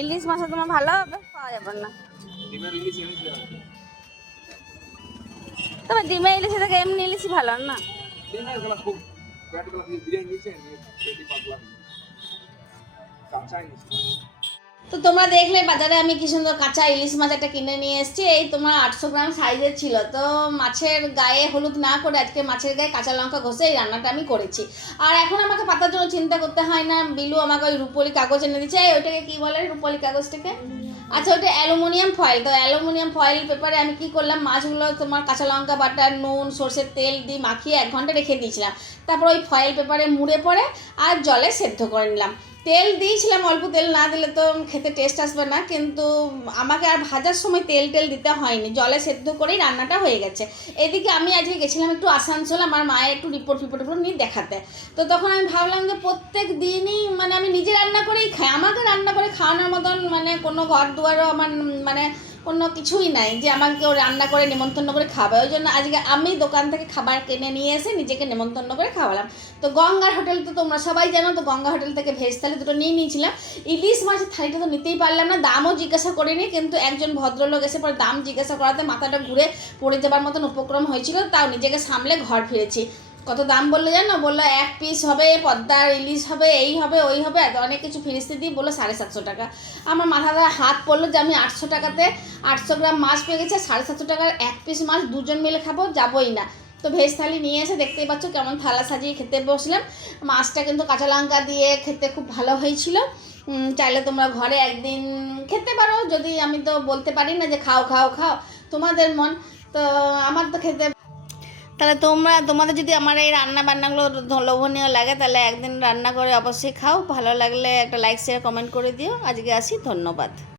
ইলিশ মাছটা তোমার ভালো হবে, পাওয়া যাবে না। তবে ডিমে ইলিশ থেকে এমনি ইলিশই ভালো না? তো তোমরা দেখলে বাজারে আমি কি সুন্দর কাঁচা ইলিশ মাছ একটা কিনে নিয়ে এসেছি। এই তোমার 800 গ্রাম সাইজের ছিল। তো মাছের গায়ে হলুদ না করে আজকে মাছের গায়ে কাঁচা লঙ্কা ঘষে এই রান্নাটা আমি করেছি। আর এখন আমাকে পাতার জন্য চিন্তা করতে হয় না। বিলু আমাকে ওই রুপোলি কাগজ এনে দিচ্ছে। ওইটাকে কি বলে রুপোলি কাগজটাকে? আচ্ছা, ওইটা অ্যালুমিনিয়াম ফয়েল। তো অ্যালুমিনিয়াম ফয়েল পেপারে আমি কি করলাম, মাছগুলো তোমার কাঁচা লঙ্কা বাটা নুন সর্ষের তেল দিয়ে মাখিয়ে 1 ঘন্টা রেখে দিয়েছিলাম। তারপর ওই ফয়েল পেপারে মুড়ে পড়ে আর জলে সেদ্ধ করে নিলাম। তেল দিয়েছিলাম, অল্প তেল না দিলে তো খেতে টেস্ট আসবে না, কিন্তু আমাকে আর ভাজার সময় তেল দিতে হয়নি, জলে সেদ্ধ করেই রান্নাটা হয়ে গেছে। এদিকে আমি আজকে গেছিলাম একটু আসানসোল আমার মায়ের একটু রিপোর্ট নিয়ে দেখাতে। তো তখন আমি ভাবলাম যে প্রত্যেক দিনই মানে আমি নিজে রান্না করেই খাই, আমাকে রান্না করে খাওয়ানোর মতন মানে কোনো ঘর দুয়ারও আমার মানে কোনো কিছুই নাই যে আমাকে কেউ রান্না করে নেমন্তন্ন করে খাবে। ওই জন্য আজকে আমি দোকান থেকে খাবার কিনে নিয়ে এসে নিজেকে নেমন্তন্ন করে খাওয়ালাম। তো গঙ্গার হোটেল তো তোমরা সবাই জানো, তো গঙ্গা হোটেল থেকে ভেজ থালি দুটো নিয়ে নিয়েছিলাম। ইলিশ মাছের থালিটা তো নিতেই পারলাম না, দামও জিজ্ঞাসা করিনি, কিন্তু একজন ভদ্রলোক এসে পরে দাম জিজ্ঞাসা করাতে মাথাটা ঘুরে পড়ে যাবার মতন উপক্রম হয়েছিল। তাও নিজেকে সামলে ঘর ফিরেছি। কত দাম বললো জানো? বললো 1 পিস হবে পদ্মার ইলিশ হবে, এই হবে ওই হবে, এত অনেক কিছু ফিরিস্তি দিয়ে বললো 750 টাকা। আমার মাথাটা হাত পড়লো যে আমি 800 টাকাতে 800 গ্রাম মাছ পেয়ে গেছে, 750 টাকার 1 পিস মাছ দুজন মিলে খাবো, যাবোই না। তো ভেজ থালি নিয়ে এসে দেখতেই পাচ্ছ কেমন থালা সাজিয়ে খেতে বসলাম। মাছটা কিন্তু কাঁচা লঙ্কা দিয়ে খেতে খুব ভালো হয়েছিল। চাইলে তোমরা ঘরে একদিন খেতে পারো, যদি আমি তো বলতে পারি না যে খাও খাও খাও, তোমাদের মন। তো আমার তো খেতে, তাহলে তোমাদের যদি আমার এই রান্না বান্নাগুলো লোভনীয় লাগে তাহলে একদিন রান্না করে অবশ্যই খাও। ভালো লাগলে একটা লাইক শেয়ার কমেন্ট করে দিও। আজকে আসি, ধন্যবাদ।